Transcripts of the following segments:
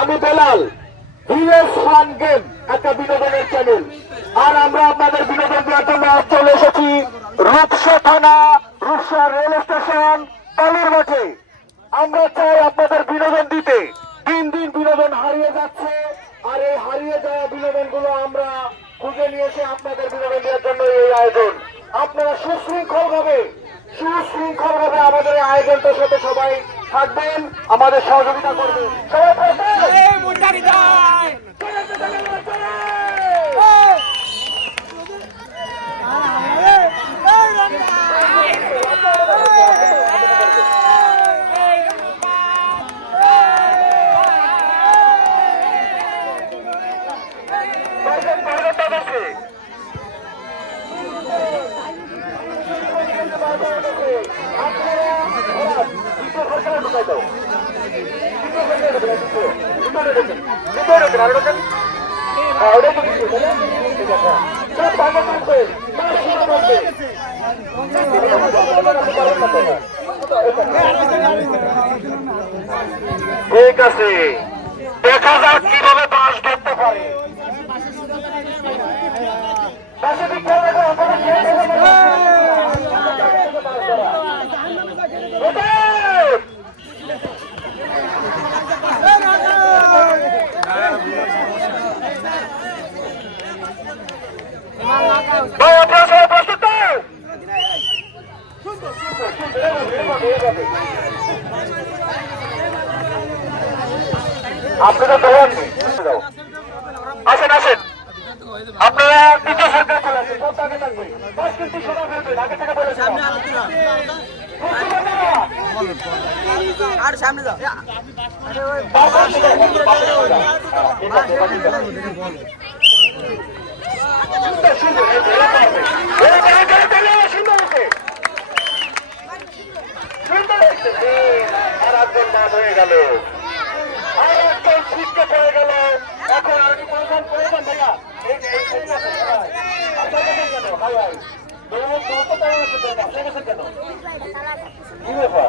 আমি Belal. Village fun game, একটা বিনোদনের চ্যানেল আর আমরা আপনাদের বিনোদন দেওয়ার জন্য চলে এসেছি রূপসা থানা, রূপসা রেল স্টেশন, বালুর মাঠে। আমরা চাই আপনাদের বিনোদন দিতে। দিন দিন বিনোদন হারিয়ে যাচ্ছে। আর এই হারিয়ে যাওয়া বিনোদনগুলো আমরা খুঁজে নিয়ে এসে আপনাদের বিনোদন দেওয়ার জন্য এই আয়োজন। আপনারা সুশৃঙ্খল ভাবে সুশৃঙ্খল ভাবে আমাদের আয়োজনটার সাথে সবাই থাকবেন আমাদের সহযোগিতা করবেন। সবাই ঠিক আছে। দেখা যাক কীভাবে বাস ধরতে পারে। বাসে বিজ্ঞান লাগবে, আপনারা খেয়ে নেবেন। ওঠেন! ভাই, আপনারা সবাই প্রস্তুত তো? আপনারা ধরেননি আসেন আসেন। আপনারা দ্বিতীয় সরকার চলে আসেন। সব আগে থাকবে? বাস কিন্তু সোজা ফেলবেন আগে থেকে বলেছিলাম বুঝতে পারলেন না? আর সামনে যাও। সুন্দর, সুন্দর, এই যে এরকম হবে। এই যে, এই যে, এই যে, এই যে, সুন্দর হচ্ছে। সুন্দর হচ্ছে। এই, আর একজন বাদ হয়ে গেল। আর একজন ছিটকে পড়ে গেল এখন করতেছে আরে বাবা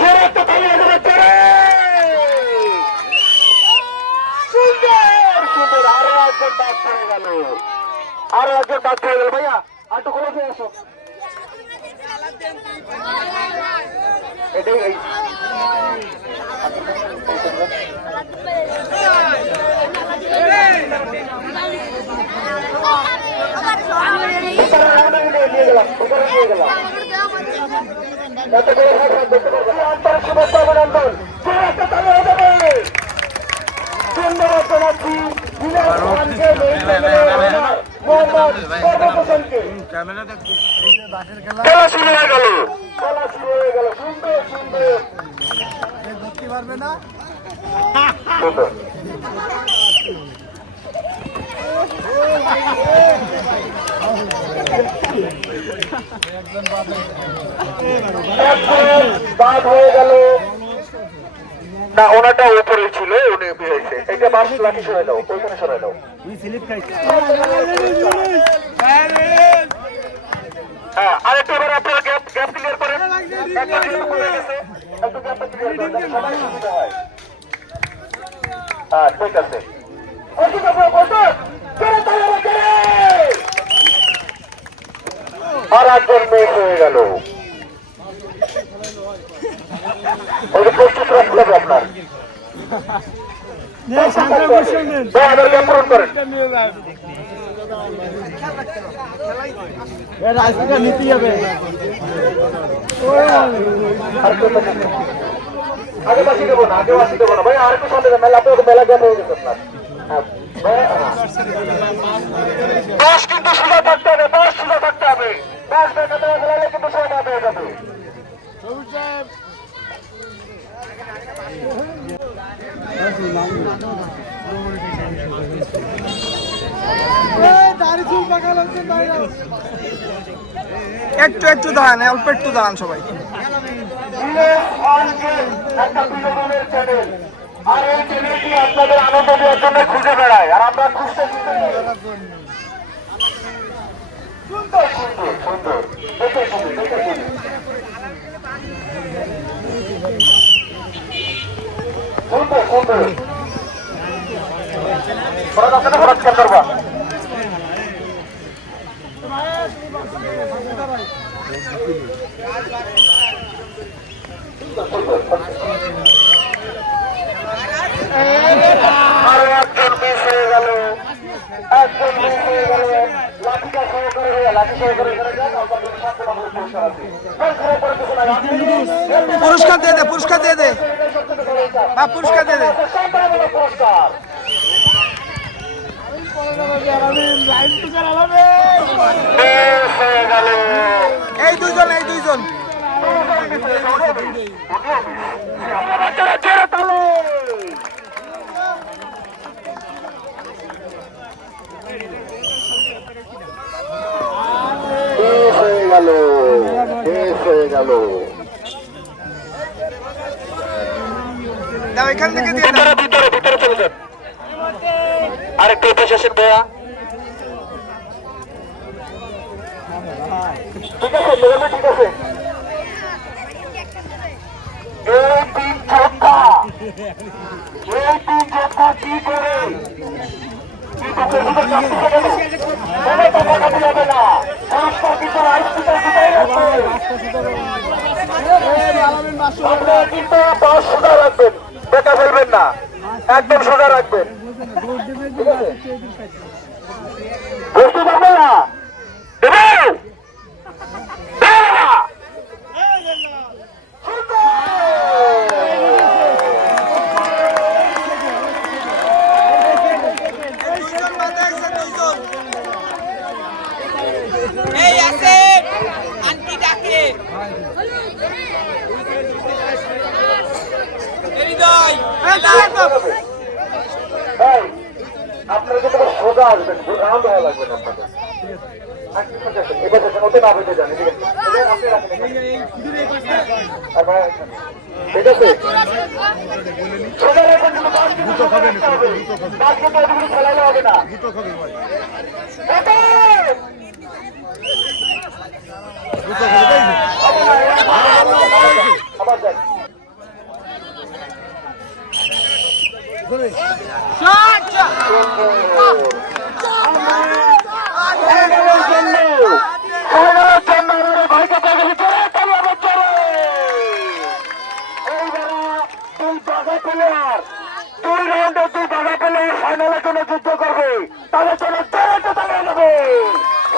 জোরে একটা তালি হবে জোরে সুন্দর সুন্দর আরও একজন বাদ পড়ে গেল আরও একজন বাদ পড়ে গেল ভাইয়া আটু করে দিয়ে আসো এটাই এই উপরে রান্না নিয়ে নিয়ে গেলাম উপরে নিয়ে গেলাম যাতে করে ভাই ভাই দেখতে পারবে আন্তরিক শুভেচ্ছা অভিনন্দন জোরে একটা তালি হয়ে যাবে ধন্যবাদ জানাচ্ছি মোহাম্মদ হোসেনকে খেলা। শুরু হয়ে গেল। খেলা শুরু হয়ে গেল। সুন্দর সুন্দর। সুন্দর একজন বাদ হয়ে গেল। না, ওনাটা উপরে ছিল, উনি হয়েছে এটা বাস লাঠি সরাই দাও, ওইখানে সরাই দাও। হ্যাঁ আরেকটা এবার আপনারা গ্যাপ গ্যাপ ক্লিয়ার করেন। হয় ঠিক আছে। আর একজন মিস হয়ে গেল। হবে করেন নিতে নেই। আগে বাসি দেবো না আগে বাসি দেবো না। বাস কিন্তু সোজা থাকতে হবে বাস সোজা থাকতে হবে বাস বেকাতে ফেলালে কিন্তু সময় বাদ হয়ে যাবে একটু একটু দাঁড়ান, অল্প একটু দাঁড়ান সবাই। আনন্দ দেওয়ার খুঁজে বেড়ায় সুন্দর সুন্দর সুন্দর। সুন্দর সুন্দর। পুরস্কার দিয়ে দে পুরস্কার দিয়ে দে। পুরস্কার দে দে। সম্মাননা পুরস্কার মিস হয়ে গেল এই দুইজন এই দুইজন বাচ্চারা ছেড়ে তোলো শেষ হয়ে গেল শেষ হয়ে গেল এখান ভিতরে ভিতরে চলে যান আরেকটু উঠে আসেন ভাইয়া ঠিক আছে ঠিক আছে এই তিন যোদ্ধা এই তিন যোদ্ধা কি করে কি বুকের ভিতর চাপ দিতে গেল? কোনো টাকা কাটা যাবে কিন্তু দশ সোজা রাখবেন বেটা ফেলবেন না একদম সোজা রাখবেন ঠিক আছে? না দেবে দেবে না। এই দুইজন মাথা একসাথে দুইজন এই আছে আন্টি ডাকে হৃদয় এই দাঁড়াও তো। ভাই, আপনারা কিন্তু সোজা আসবেন রাউন্ড হওয়া লাগবে না আপনাদের। ঠিক আছে, এবার দেখেন, ওতে না হইতে জানি ঠিক আছে এবার আপনি রাখেন এখানে। আর ভাই, এখানে। ঠিক আছে সোজা রাখবেন কিন্তু বাস কিন্তু সোজা রাখতে হবে। বাস কিন্তু ওদিকে ফেলালে হবে না ওঠো! আবার যান। ফাইনালের জন্য ফাইনালের জন্য আমাদের ভাইকে পেয়ে গেছে তাহলে আমার চলে এইবারে দুই বাঘা প্লেয়ার দুই রাউন্ডে দুই বাঘা প্লেয়ার ফাইনালের জন্য যুদ্ধ করবে, তাদের জন্য জয়টা তালিয়ে যাবে।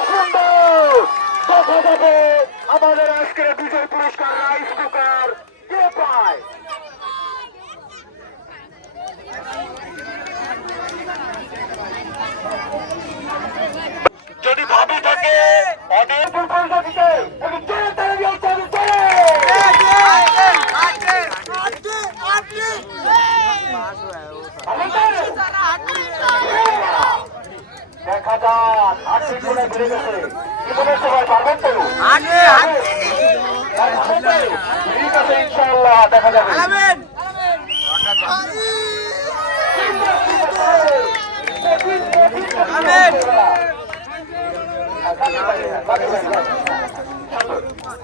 সুন্দর যাবে আমাদের আজকের বিজয় পুরস্কার রাইস কুকার। কে পায়? যদি ভাবি থাকে, অনেক পর্যন্ত দিতে আমি জোরে তারা দিয়ে চলে চলে যাক আটটি গুণে বেড়ে গেছে কি মনে পারবেন তো ঠিক আছে ইনশাআল্লাহ দেখা যাবে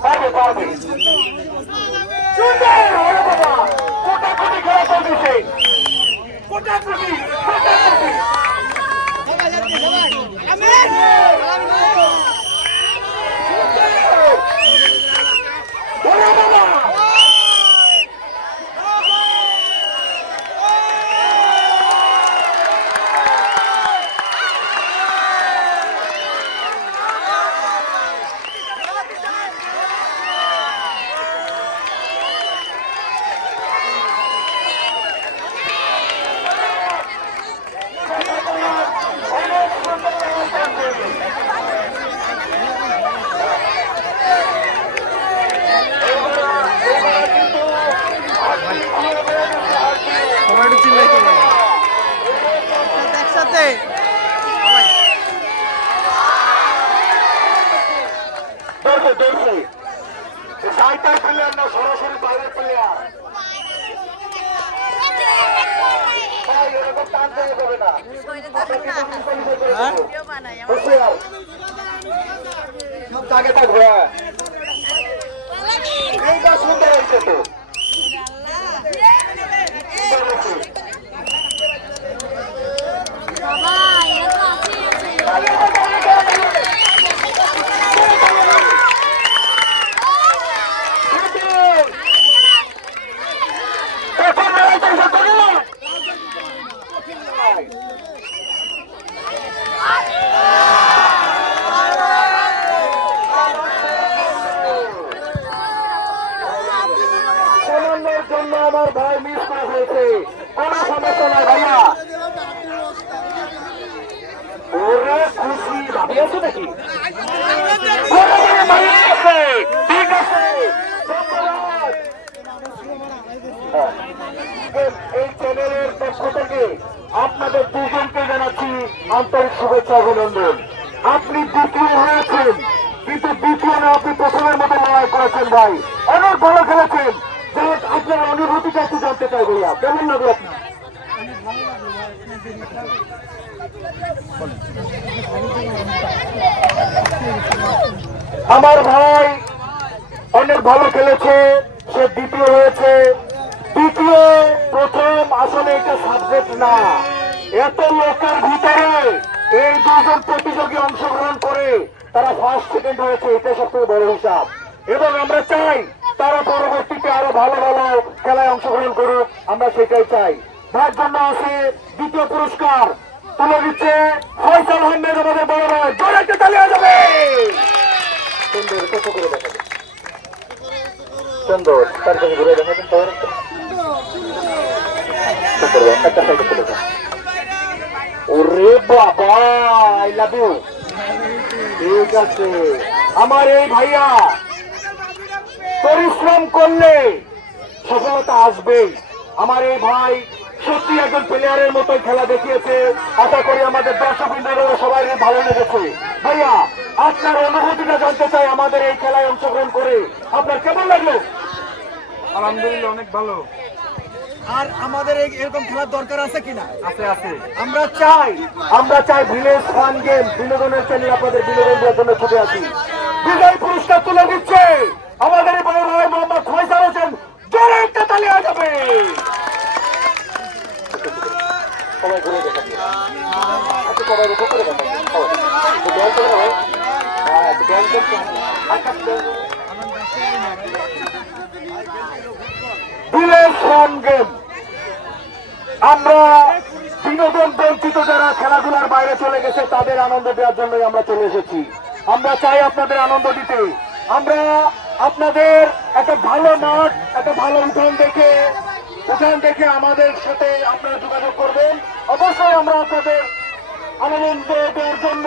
পারবে পারবে সুন্দর ওরে বাবা কোটা কোটি খেলা চলতেছে কোটা কোটি কোটা কোটি ওরে বাবা একসাথে ধরছে প্লেয়ার না সরাসরি বাইরের প্লেয়ার এরকম টান দেওয়া যাবে না। হ্যাঁ? সব জায়গাটা হ্যাঁ। সুন্দর হয়েছে তো সুন্দর হয়েছে। প্রথম লড়াইটা শেষ করো। সামান্যের জন্য আমার ভাই মিস করে ফেলছে কোন সমস্যা নাই ভাইয়া ওরে খুশি ভাবি আছো নাকি ওরে ভাইয়া আছে ঠিক আছে ধন্যবাদ। হ্যাঁ। এই চ্যানেলের পক্ষ থেকে আপনাদের দুজনকে জানাচ্ছি আন্তরিক শুভেচ্ছা অভিনন্দন। আপনি দ্বিতীয় হয়েছেন। কিন্তু দ্বিতীয় না, আপনি প্রথমের মতো লড়াই করেছেন ভাই। অনেক ভালো খেলেছেন। আপনার অনুভূতিটা একটু জানতে চাই ভাইয়া। কেমন লাগল আমার ভাই অনেক ভালো খেলেছে, সে দ্বিতীয় হয়েছে। দ্বিতীয়, প্রথম আসলে এটা সাবজেক্ট না। এত লোকের ভিতরে এই দুজন প্রতিযোগী অংশগ্রহণ করে তারা ফার্স্ট সেকেন্ড হয়েছে এটা সবথেকে বড় হিসাব। এবং আমরা চাই তারা পরবর্তীতে আরও ভালো ভালো খেলায় অংশগ্রহণ করুক আমরা সেটাই চাই। তার জন্য আছে দ্বিতীয় পুরস্কার। তুলে দিচ্ছে ফয়সাল আহমেদ আমাদের বড় ভাই। জোরে হয়ে যাবে। সুন্দর কত করে দেখাবে। সুন্দর তার কাছে ঘুরে দেখাবেন তাহলে। সুন্দর একটা সাইডে চলে যান আমার এই ভাইয়া পরিশ্রম করলে সফলতা আসবেই। আমার এই ভাই সত্যি একজন প্লেয়ারের মতো খেলা দেখিয়েছে। আশা করি আমাদের দর্শক সবাই ভালো লেগেছে। ভাইয়া, আপনার অনুভূতিটা জানতে চাই, আমাদের এই খেলায় অংশগ্রহণ করে। আপনার কেমন লাগল? আলহামদুলিল্লাহ, অনেক ভালো। আর আমাদের এই- এরকম খেলার দরকার আছে কিনা আছে আছে আমরা চাই আমরা চাই ভিলেজ ফান গেম বিনোদনের চ্যানেল আপনাদের বিনোদন দেওয়ার জন্য ছুটে আসি বিজয় পুরস্কার তুলে দিচ্ছে আমাদের বড় ভাই মোহাম্মদ ফয়সাল হোসেন জোরে একটা তালি হয়ে যাবে সবাই ঘুরে দেখান আচ্ছা সবাই রুকু করে দেখান সবাই। করে দাও। একটু করতে হবে। dance। ভিলেজ ফান গেম আমরা বিনোদন বঞ্চিত যারা খেলাধুলার বাইরে চলে গেছে, তাদের আনন্দ দেওয়ার জন্যই আমরা চলে এসেছি। আমরা চাই আপনাদের আনন্দ দিতে। আমরা আপনাদের একটা ভালো মাঠ, একটা ভালো উঠান দেখে উঠান দেখে আমাদের সাথে আপনারা যোগাযোগ করবেন। অবশ্যই আমরা আপনাদের আনন্দ দেওয়ার জন্য,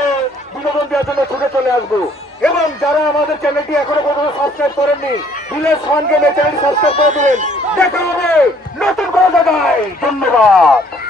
বিনোদন দেওয়ার জন্য ছুটে চলে আসব। এবং যারা আমাদের চ্যানেলটি এখনও পর্যন্ত সাবস্ক্রাইব করেননি ভিলেজ ফান গেমে চ্যানেল সাবস্ক্রাইব করে দিলেন দেখা হবে নতুন কোনো জায়গায় ধন্যবাদ।